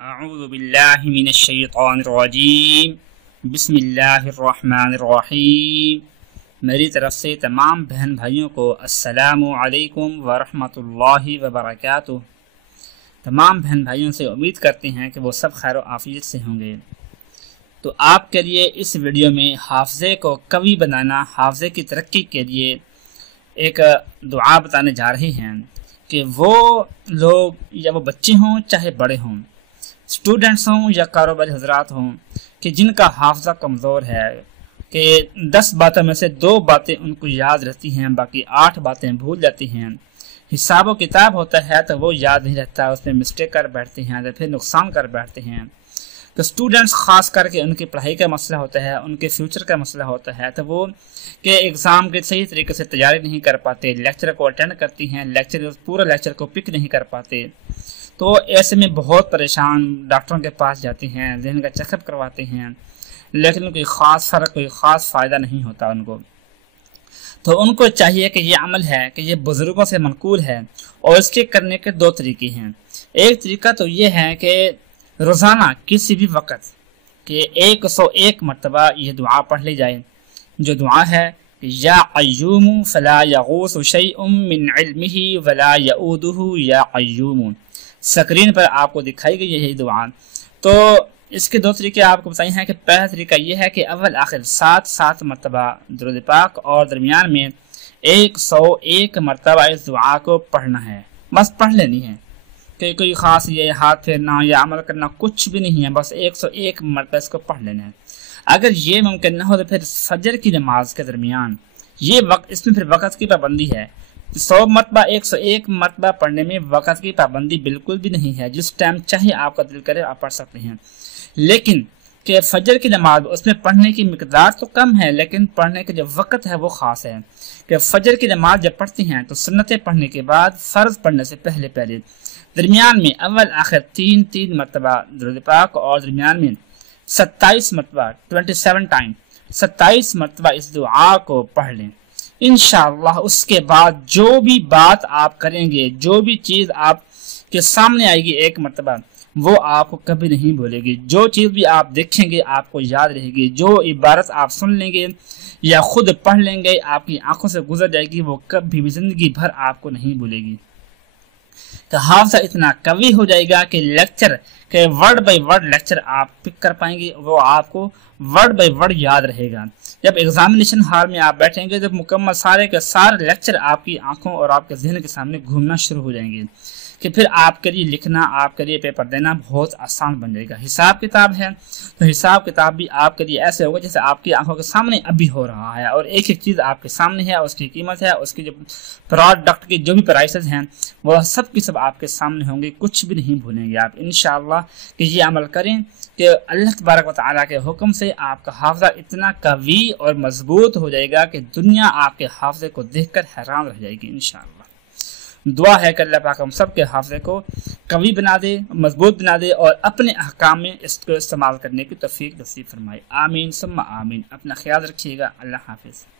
अऊज़ु बिल्लाहि मिनश्शैतानिर्रजीम बिस्मिल्लाहिर्रहमानिर्रहीम। मेरी तरफ से तमाम बहन भाइयों को अस्सलामु अलैकुम वरहमतुल्लाहि वबरकातुह। तमाम बहन भाइयों से उम्मीद करते हैं कि वो सब खैर आफियत से होंगे। तो आपके लिए इस वीडियो में हाफ़ज़े को कवी बनाना, हाफ़ज़े की तरक्की के लिए एक दुआ बताने जा रहे हैं कि वो लोग या वो बच्चे हों चाहे बड़े हों, स्टूडेंट्स हों या कारोबारी हजरात हों, कि जिनका हाफ़ज़ा कमज़ोर है, कि 10 बातों में से 2 बातें उनको याद रहती हैं, बाकी 8 बातें भूल जाती हैं। हिसाब व किताब होता है तो वो याद नहीं रहता, उसमें मिस्टेक कर बैठते हैं तो फिर नुकसान कर बैठते हैं। तो स्टूडेंट्स ख़ास करके उनकी पढ़ाई का मसला होता है, उनके फ्यूचर का मसला होता है, तो वो के एग्ज़ाम के सही तरीके से तैयारी नहीं कर पाते, लेक्चर को अटेंड करती हैं, पूरा लेक्चर को पिक नहीं कर पाते। तो ऐसे में बहुत परेशान डॉक्टरों के पास जाते हैं, जहन का चेकअप करवाते हैं, लेकिन कोई ख़ास फ़र्क, कोई ख़ास फ़ायदा नहीं होता उनको। तो उनको चाहिए कि ये अमल है कि ये बुज़ुर्गों से मनकूल है और इसके करने के 2 तरीके हैं। एक तरीका तो ये है कि रोज़ाना किसी भी वक़्त के 101 मरतबा ये दुआ पढ़ ली जाए, जो दुआ है या अय्यूम फला यगूस शैउम मिन इल्मिही वला यऊदुहु या अय्यूम। स्क्रीन पर आपको दिखाई गई यही दुआ। तो इसके 2 तरीके आपको बताए हैं कि पहला तरीका यह है कि अव्वल आखिर 7 मरतबा दुरूद पाक और दरमियान में 101 मरतबा इस दुआ को पढ़ना है। बस पढ़ लेनी है कि कोई ख़ास ये हाथ फेरना या अमल करना कुछ भी नहीं है, बस 101 मरतबा इसको पढ़ लेना है। अगर ये मुमकिन न हो तो फिर फजर की नमाज के दरमियान ये वक्त, इसमें फिर वक़्त की पाबंदी है। 100 मरतबा 101 मरतबा पढ़ने में वक़्त की पाबंदी बिल्कुल भी नहीं है, जिस टाइम चाहे आपका दिल करे आप पढ़ सकते हैं। लेकिन कि फजर की नमाज उसमें पढ़ने की मिकदार तो कम है, लेकिन पढ़ने का जो वक़्त है वो ख़ास है कि फजर की नमाज जब पढ़ती हैं तो सुन्नतें पढ़ने के बाद, फ़र्ज़ पढ़ने से पहले दरमियान में अव्वल आखिर 3 मरतबा दुरूद पाक और दरमियान में 27 मरतबा 27 टाइम 27 मरतबा इस दुआ को पढ़ लें। इंशाअल्लाह उसके बाद जो भी बात आप करेंगे, जो भी चीज़ आपके सामने आएगी 1 मरतबा, वो आपको कभी नहीं भूलेगी। जो चीज़ भी आप देखेंगे आपको याद रहेगी। जो इबारत आप सुन लेंगे या खुद पढ़ लेंगे आपकी आंखों से गुजर जाएगी, वो कभी भी जिंदगी भर आपको नहीं भूलेगी। तो हाफ़ज़ा इतना कवी हो जाएगा कि लेक्चर के वर्ड बाय वर्ड लेक्चर आप पिक कर पाएंगे, वो आपको वर्ड बाय वर्ड याद रहेगा। जब एग्जामिनेशन हॉल में आप बैठेंगे जब मुकम्मल सारे के सारे लेक्चर आपकी आंखों और आपके जहन के सामने घूमना शुरू हो जाएंगे कि फिर आपके लिए लिखना, आपके लिए पेपर देना बहुत आसान बन जाएगा। हिसाब किताब है तो हिसाब किताब भी आपके लिए ऐसे होगा जैसे आपकी आंखों के सामने अभी हो रहा है, और एक एक चीज़ आपके सामने है, उसकी कीमत है, उसकी जो प्रोडक्ट की जो भी प्राइसेस हैं वह सब की सब आपके सामने होंगे, कुछ भी नहीं भूलेंगे आप इंशाअल्लाह। कि ये अमल करें कि अल्लाह तबारक व तआला के हुक्म से आपका हाफ़ज़ा इतना कवी और मजबूत हो जाएगा कि दुनिया आपके हाफ़ज़े को देखकर हैरान रह जाएगी इंशाअल्लाह। दुआ है कि अल्लाह पाक हम सब के हाफ़ज़े को कवी बना दे, मजबूत बना दे और अपने अहकाम में इसको इस्तेमाल करने की तौफ़ीक नसीब फरमाए। आमीन सुम्मा आमीन। अपना ख्याल रखिएगा। अल्लाह हाफ़िज़।